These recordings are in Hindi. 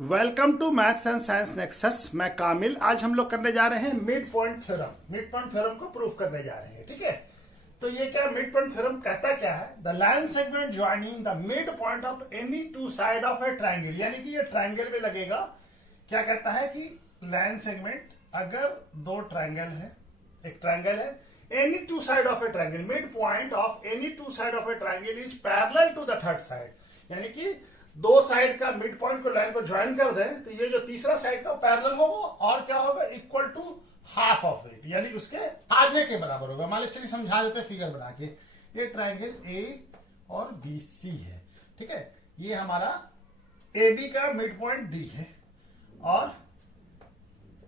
Welcome to maths and science nexus. मैं कामिल। आज हम लोग करने जा रहे हैं mid point theorem. Mid point theorem को प्रूफ करने जा रहे हैं, ठीक है। तो ये क्या मिड पॉइंट थ्योरम कहता क्या है? The line segment joining the mid point of any two side of a triangle, यानी कि ये ट्राइंगल में लगेगा। क्या कहता है कि लाइन सेगमेंट अगर दो ट्राइंगल है, एक ट्राइंगल है, any two side of a triangle, mid point of any two side of a triangle is parallel to the third side, यानी कि दो साइड का मिड पॉइंट को लाइन को ज्वाइन कर दें तो ये जो तीसरा साइड का पैरेलल होगा और क्या होगा, equal to half of it, यानी उसके आधे के बराबर होगा। मान लीजिए, चलिए समझा देते हैं फिगर बना के। ये ट्राइंगल ए और बी सी है, ठीक है। ये हमारा ए बी का मिड पॉइंट डी है और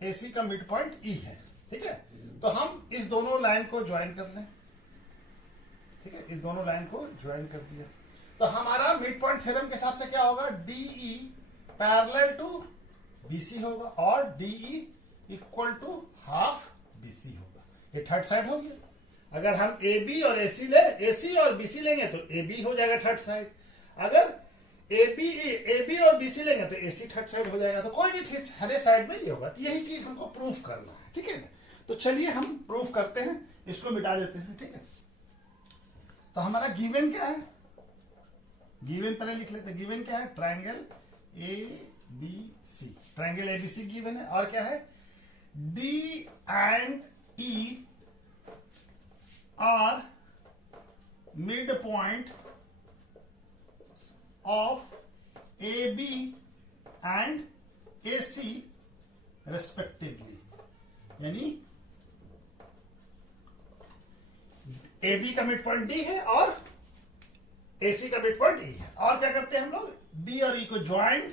ए सी का मिड पॉइंट ई है, ठीक है। तो हम इस दोनों लाइन को ज्वाइन कर लें, ठीक है। इस दोनों लाइन को ज्वाइन कर दिया तो हमारा मिड पॉइंट थ्योरम के हिसाब से क्या होगा, डीई पैरेलल टू बीसी होगा और DE equal to half BC होगा। ये थर्ड साइड हो गया। अगर हम ए बी और एसी ले, एसी और बीसी लेंगे तो ए बी हो जाएगा थर्ड साइड। अगर ए बी और बीसी लेंगे तो एसी थर्ड साइड हो जाएगा। तो कोई भी चीज हरे साइड में ये होगा। तो यही चीज हमको प्रूफ करना है, ठीक है ना। तो चलिए हम प्रूफ करते हैं, इसको मिटा देते हैं, ठीक है। तो हमारा गिवन क्या है, गिवन पहले लिख लेते हैं। गिवन क्या है, triangle A B C, triangle A B C given है। और क्या है, D and E are mid point of A B and A C respectively, यानी ए बी का मिड पॉइंट डी है और एसी का मिड पॉइंट ई है। और क्या करते हैं हम लोग, डी और ई को ज्वाइंट,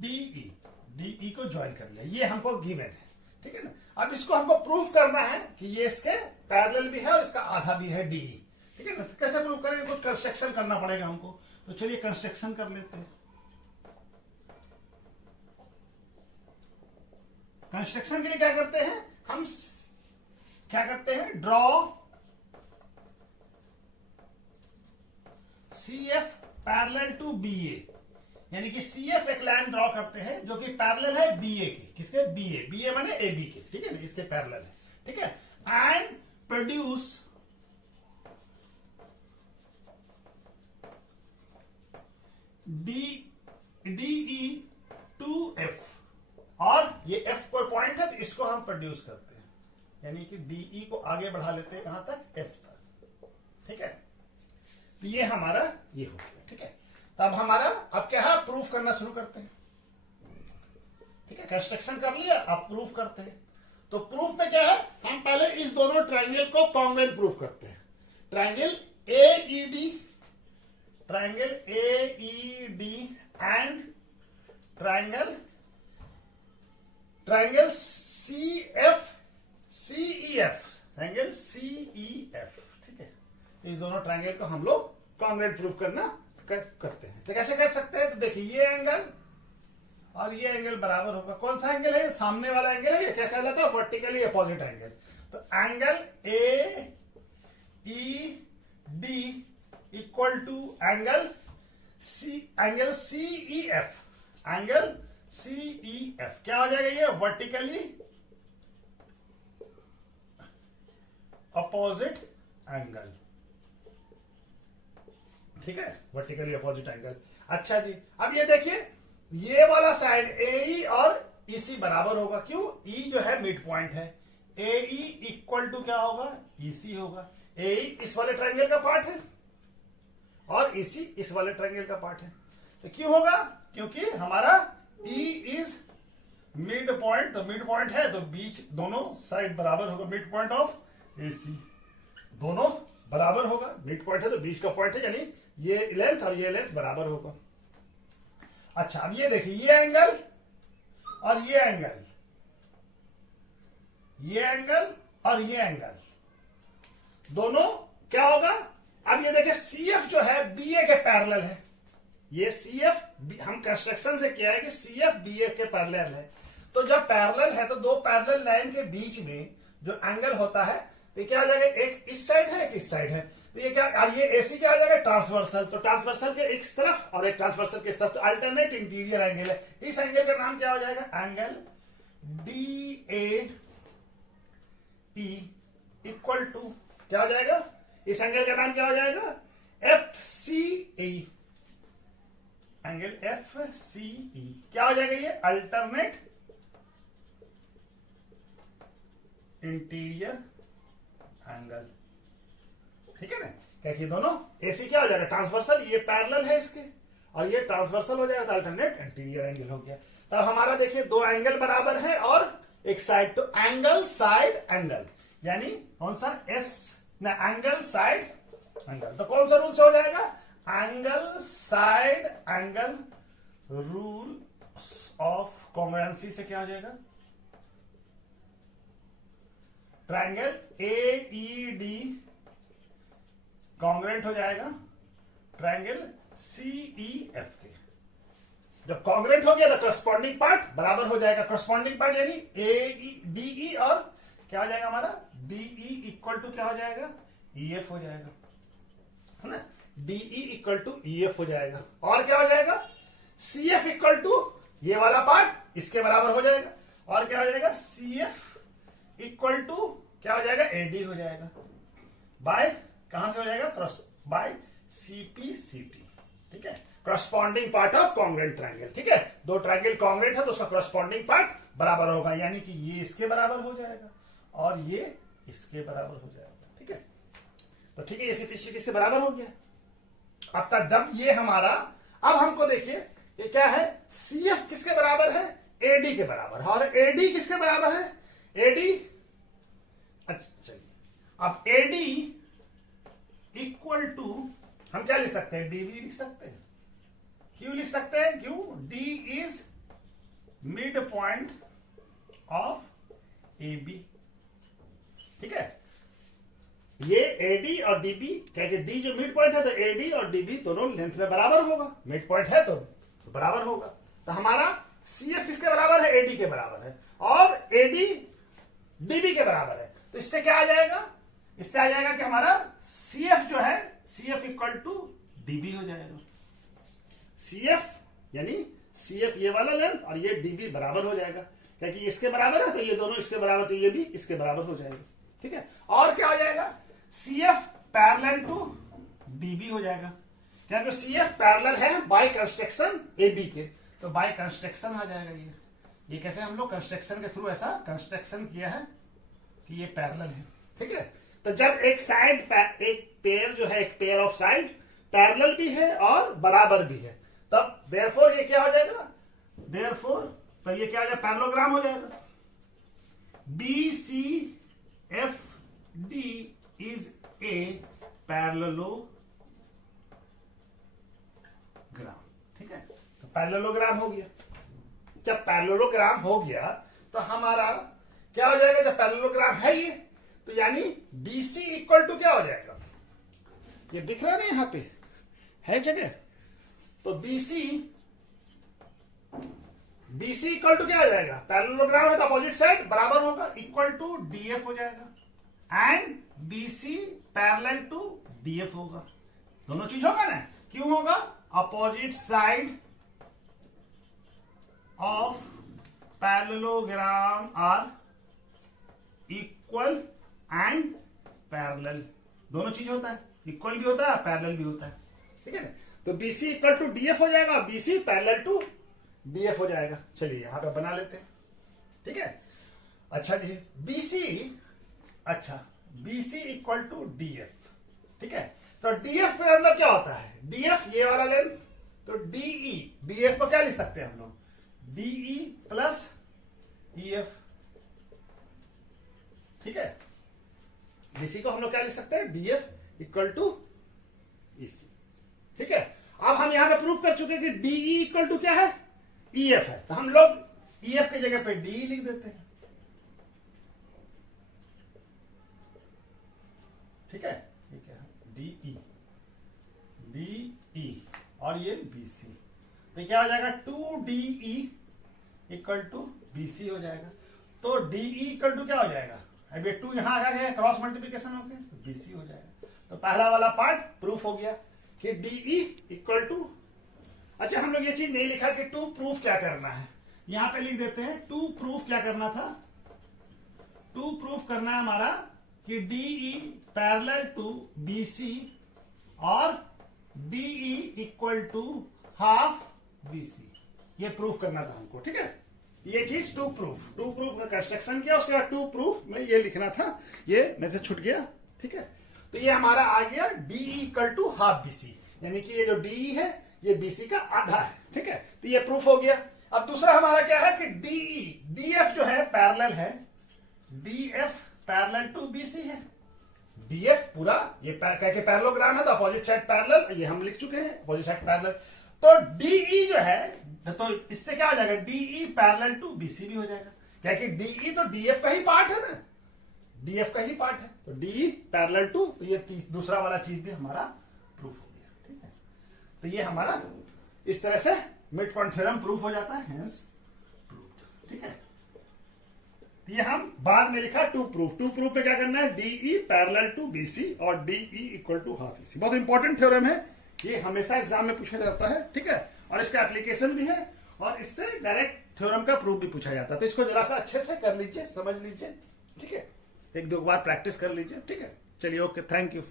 डीई को ज्वाइन कर लिया। ये हमको गिवन है, ठीक है ना। अब इसको हमको प्रूफ करना है कि ये इसके पैरेलल भी है और इसका आधा भी है डीई, ठीक है ना। तो कैसे प्रूफ करेंगे, कुछ कंस्ट्रक्शन करना पड़ेगा हमको। तो चलिए कंस्ट्रक्शन कर लेते हैं। कंस्ट्रक्शन के लिए क्या करते हैं हम, क्या करते हैं, draw C F parallel to B A, यानी कि सी एफ एक लाइन ड्रॉ करते हैं जो कि पैरेलल है बी ए की। किसके, बी ए माने ए बी के, ठीक है ना, इसके पैरेलल है, ठीक है। And produce DE to F, और ये एफ कोई पॉइंट है तो इसको हम प्रोड्यूस करते हैं, यानी कि डीई को आगे बढ़ा लेते हैं, कहां तक, एफ तक, ठीक है। तो ये हमारा ये हो गया, ठीक है। तब हमारा अब क्या है, प्रूफ करना शुरू करते हैं, ठीक है। कंस्ट्रक्शन कर लिया, अब प्रूफ करते हैं। तो प्रूफ में क्या है, हम पहले इस दोनों ट्राइंगल को कॉन्ग्रुएंट प्रूफ करते हैं। Triangle AED, triangle AED and triangle CF CEF, triangle CEF, ठीक है। इस दोनों ट्राइंगल को हम लोग कॉन्ग्रुएंट प्रूफ करना करते हैं। तो कैसे कर सकते हैं, तो देखिए ये एंगल और ये एंगल बराबर होगा। कौन सा एंगल है, सामने वाला एंगल है, ये क्या कहलाता है, वर्टिकली अपोजिट एंगल। तो angle A E D equal to angle CEF, angle CEF क्या हो जाएगा, ये वर्टिकली अपोजिट एंगल, ठीक है, वर्टिकली अपोजिट एंगल। अच्छा जी, अब ये देखिए, ये वाला साइड एई और ईसी बराबर होगा। क्यों, ई जो है मिड पॉइंट है, एई इक्वल टू क्या होगा, ईसी होगा। एई इस वाले ट्रायंगल का पार्ट है और ईसी इस वाले ट्रायंगल का पार्ट है। तो क्यों होगा, क्योंकि हमारा ई इज मिड पॉइंट, तो मिड पॉइंट है तो बीच दोनों साइड बराबर होगा। मिड पॉइंट ऑफ एसी दोनों बराबर होगा, मिड पॉइंट है तो बीच का पॉइंट है, यानी ये लेंथ और ये लेंथ बराबर होगा। अच्छा, अब ये देखिए, ये एंगल और ये एंगल, ये एंगल और ये एंगल दोनों क्या होगा। अब ये देखिए, सीएफ जो है बीए के पैरेलल है। ये सीएफ हम कंस्ट्रक्शन से किया है कि सीएफ बीए के पैरेलल है। तो जब पैरेलल है तो दो पैरेलल लाइन के बीच में जो एंगल होता है तो क्या हो जाएगा, एक इस साइड है, एक इस साइड है। तो ये क्या, और ये AC क्या हो जाएगा, ट्रांसवर्सल। तो ट्रांसवर्सल के इस तरफ और एक ट्रांसवर्सल के इस तरफ, तो अल्टरनेट इंटीरियर एंगल है। इस एंगल का नाम क्या हो जाएगा, एंगल DAE इक्वल टू क्या हो जाएगा, इस एंगल का नाम क्या हो जाएगा, FCE, एंगल FCE क्या हो जाएगा, ये अल्टरनेट इंटीरियर एंगल। ठीक है ना, क्या दोनों AC क्या हो जाएगा, ट्रांसवर्सल, ये पैरेलल है इसके, और ये ट्रांसवर्सल हो जाएगा, तो अल्टरनेट इंटीरियर एंगल हो गया। तब हमारा देखिए दो एंगल बराबर है और एक साइड, तो एंगल साइड एंगल, यानी कौन सा एंगल साइड एंगल, तो कौन सा रूल से हो जाएगा, angle side angle rule of congruency से क्या हो जाएगा, ट्रायंगल AED कॉन्ग्रुएंट हो जाएगा ट्रायंगल CEF के। जब कॉन्ग्रुएंट हो गया तो करस्पॉन्डिंग पार्ट बराबर हो जाएगा, करस्पॉन्डिंग पार्ट यानी DE और क्या हो जाएगा हमारा, DE इक्वल टू क्या हो जाएगा, EF हो जाएगा, है ना, DE इक्वल टू EF हो जाएगा। और क्या हो जाएगा, CF इक्वल टू ये वाला पार्ट इसके बराबर हो जाएगा, और क्या हो जाएगा, CF इक्वल टू क्या हो जाएगा, AD हो जाएगा, बाय कहां से हो जाएगा, क्रॉस बाय CPCT। ठीक है, corresponding part of congruent triangle. ठीक है, दो ट्रायंगल कॉन्ग्रुएंट है तो उसका करस्पॉन्डिंग पार्ट बराबर होगा, यानी कि ये इसके बराबर हो जाएगा और ये इसके बराबर हो जाएगा। ठीक है, तो ठीक है, ये CPCT से बराबर हो गया। अब तक जब ये हमारा, अब हमको देखिए ये क्या है, CF किसके बराबर है, AD के बराबर है, और AD किसके बराबर है, AD, अच्छा चलिए, अब AD इक्वल टू हम क्या लिख सकते हैं, DB लिख सकते हैं। क्यों लिख सकते हैं, क्यों, D is mid point of AB। ठीक है, ये AD और DB, क्या कि D जो मिड पॉइंट है तो AD और DB दोनों लेंथ में बराबर होगा, मिड पॉइंट है तो बराबर होगा। तो हमारा CF किसके बराबर है, AD के बराबर है, और AD DB के बराबर है। तो इससे क्या आ जाएगा, इससे आ जाएगा कि हमारा CF जो है, CF इक्वल टू DB हो जाएगा। CF यानी CF ये वाला लेंथ और ये DB बराबर हो जाएगा, क्योंकि इसके बराबर है तो ये दोनों इसके बराबर, तो ये भी इसके बराबर हो जाएगा। ठीक है, और क्या हो जाएगा, CF पैरेलल टू DB हो जाएगा, क्योंकि CF पैरेलल है बाय कंस्ट्रक्शन AB के, तो बाय कंस्ट्रक्शन आ जाएगा। ये कैसे हम लोग कंस्ट्रक्शन के थ्रू ऐसा कंस्ट्रक्शन किया है कि ये पैरेलल है। ठीक है, तो जब एक साइड, एक पेयर जो है, एक पेयर ऑफ साइड पैरेलल भी है और बराबर भी है, तब देयरफॉर ये क्या हो जाएगा, देयरफॉर तो ये क्या हो जाएगा, पैरेललोग्राम हो जाएगा। BCFD is a parallelogram. ठीक है, तो पैरेललोग्राम हो गया। जब पैरेललोग्राम हो गया तो हमारा क्या हो जाएगा, जब पैरेललोग्राम है ये, तो यानी BC इक्वल टू क्या हो जाएगा, ये दिख रहा नहीं यहाँ पे है जगह, तो BC इक्वल टू क्या हो जाएगा, पैरेललोग्राम है तो अपोजिट साइड बराबर होगा, इक्वल टू DF हो जाएगा, and BC parallel to DF होगा। दोनों चीज होगा ना, क्यों होगा, opposite side of parallelogram are equal and parallel, दोनों चीज होता है, इक्वल भी होता है पैरेलल भी होता है। ठीक है ना, तो BC इक्वल टू DF हो जाएगा, BC पैरेलल टू DF हो जाएगा। चलिए यहां पे बना लेते हैं। ठीक है, अच्छा जी, BC इक्वल टू DF। ठीक है, तो DF में मतलब क्या होता है, DF ये वाला लेंथ, तो DF को क्या लिख सकते हैं हम लोग, DE प्लस EF। ठीक है, BC को हम लोग क्या लिख सकते हैं, DF इक्वल टू EC। ठीक है, अब हम यहां पे प्रूफ कर चुके कि DE इक्वल टू क्या है, EF है, तो हम लोग EF की जगह पे DE लिख देते हैं। ठीक है, ठीक है, DE और ये BC, तो क्या हो जाएगा, 2DE इक्वल टू BC हो जाएगा। तो DE इक्वल टू क्या हो जाएगा, अब ये 2 यहां आ गया, क्रॉस मल्टीप्लीकेशन होकर BC हो जाएगा। तो पहला वाला पार्ट प्रूफ हो गया कि डीई इक्वल टू, अच्छा हम लोग ये चीज नहीं लिखा कि टू प्रूफ क्या करना है, यहां पे लिख देते हैं टू प्रूफ क्या करना था, टू प्रूफ करना है हमारा कि डीई पैरेलल टू बीसी और DE equal to half BC, ये प्रूफ करना था हमको, ठीक है। ये चीज टू प्रूफ का कंस्ट्रक्शन किया, उसके बाद टू प्रूफ में ये लिखना था, ये मेरे से छूट गया, ठीक है। तो ये हमारा आ गया DE equal to half BC, यानी कि ये जो डीई है ये बीसी का आधा है, ठीक है। तो ये प्रूफ हो गया। अब दूसरा हमारा क्या है कि डीई, डीएफ जो है पैरेलल है, डीएफ पैरेलल टू बीसी है, डीएफ पूरा ये पैरेललोग्राम है तो अपोजिट साइड पैरेलल, ये हम लिख चुके हैं अपोजिट साइड पैरेलल। तो डीई जो है, तो इससे क्या हो जाएगा, डीई पैरेलल टू बीसी भी हो जाएगा, क्या कि डीई तो डीएफ का ही पार्ट है ना, डीएफ का ही पार्ट है, तो डीई पैरेलल टू, तो ये दूसरा वाला चीज भी हमारा प्रूफ हो गया, ठीक है। तो ये हमारा इस तरह से मिड पॉइंट थ्योरम प्रूफ हो जाता है, हेंस प्रूफ, ठीक है। ये हम बाद में लिखा टू प्रूफ पे क्या करना है, डीई पैरेलल टू बीसी और DE equal to half BC, बहुत इंपॉर्टेंट थ्योरम है, ये हमेशा एग्जाम में पूछा जाता है, ठीक है। और इसका एप्लीकेशन भी है और इससे डायरेक्ट थ्योरम का प्रूफ भी पूछा जाता है, तो इसको जरा सा अच्छे से कर लीजिए, समझ लीजिए, ठीक है, एक दो बार प्रैक्टिस कर लीजिए, ठीक है। चलिए ओके, थैंक यू।